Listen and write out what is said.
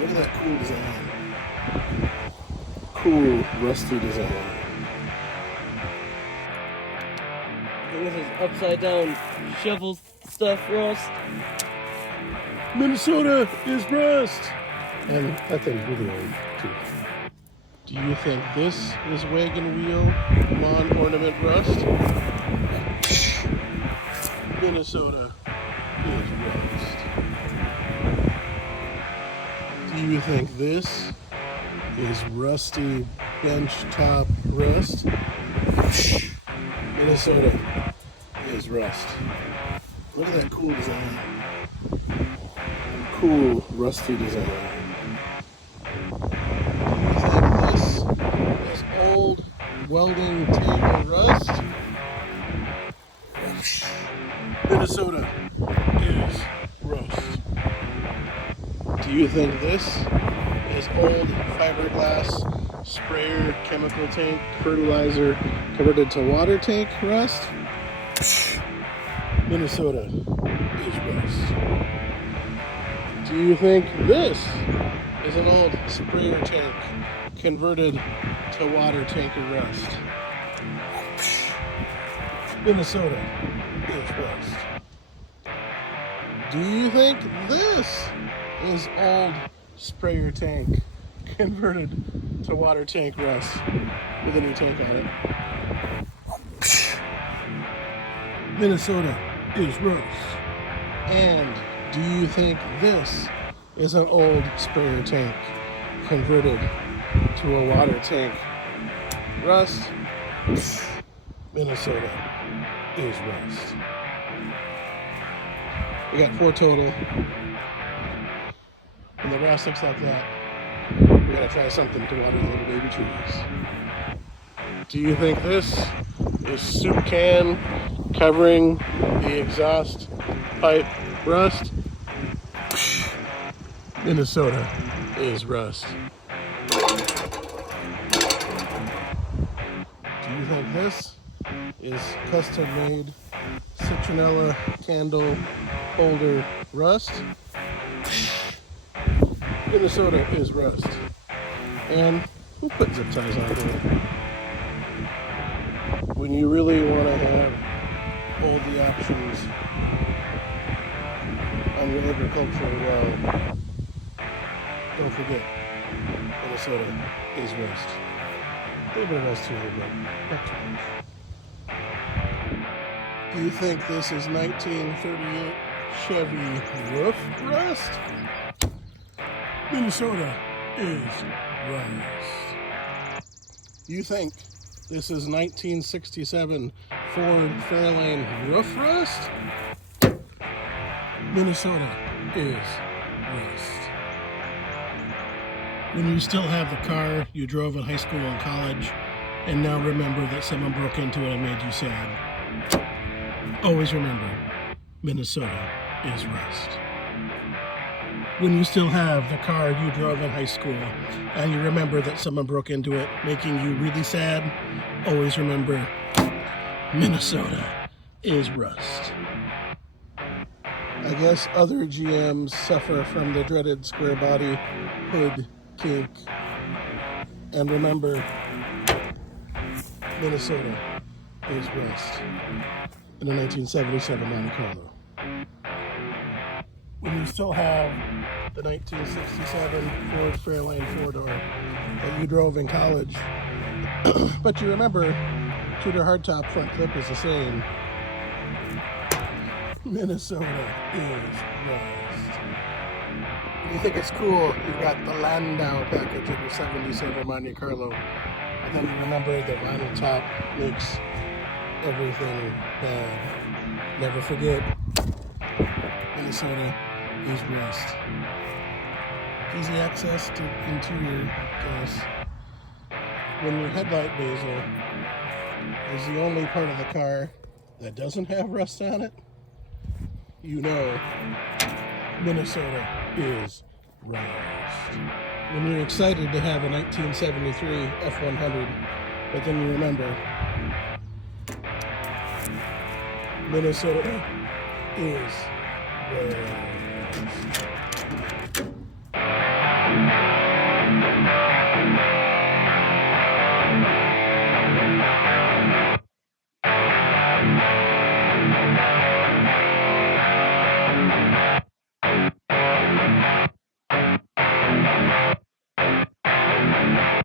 Look at that cool design. Cool, rusty design. This is upside down shovel stuff rust. Minnesota is rust! And that thing's really old, too. Do you think this is wagon wheel lawn ornament rust? Minnesota is rust. Do you think this is rusty bench top rust? Minnesota is rust. Look at that cool design. Cool rusty design. Do you think this is old welding table rust? Minnesota is rust. Do you think this is old fiberglass sprayer chemical tank fertilizer converted to water tank rust? Minnesota is rust. Do you think this is an old sprayer tank converted to water tanker rust? Minnesota is rust. Do you think this is old sprayer tank converted to water tank rust with a new tank on it? Minnesota is rust. And do you think this is an old sprayer tank converted to a water tank rust? Minnesota is rust. We got 4 total. When the rust looks like that, we gotta try something to water the little baby trees. Do you think this is soup can covering the exhaust pipe rust? Minnesota is rust. Do you think this is custom made citronella candle holder rust? Minnesota is rust. And who put zip ties on here? When you really want to have all the options on your agricultural well, don't forget, Minnesota is rust. A little bit of rust here, but not too much. Do you think this is 1938 Chevy roof rust? Minnesota is rust. You think this is 1967 Ford Fairlane roof rust? Minnesota is rust. When you still have the car you drove in high school and college, and now remember that someone broke into it and made you sad, always remember, Minnesota is rust. When you still have the car you drove in high school and you remember that someone broke into it, making you really sad, always remember, Minnesota is rust. I guess other GMs suffer from the dreaded square body hood kink. And remember, Minnesota is rust in a 1977 Monte Carlo. When you still have the 1967 Ford Fairlane 4-door that you drove in college, but you remember Tudor hardtop front clip is the same, Minnesota is rust. When you think it's cool, you've got the Landau package of your 77 Monte Carlo, and then you remember the vinyl top makes everything bad. Never forget, Minnesota is rust. Easy access to interior gas. When your headlight bezel is the only part of the car that doesn't have rust on it, you know Minnesota is rust. When you're excited to have a 1973 F100, but then you remember Minnesota is rust.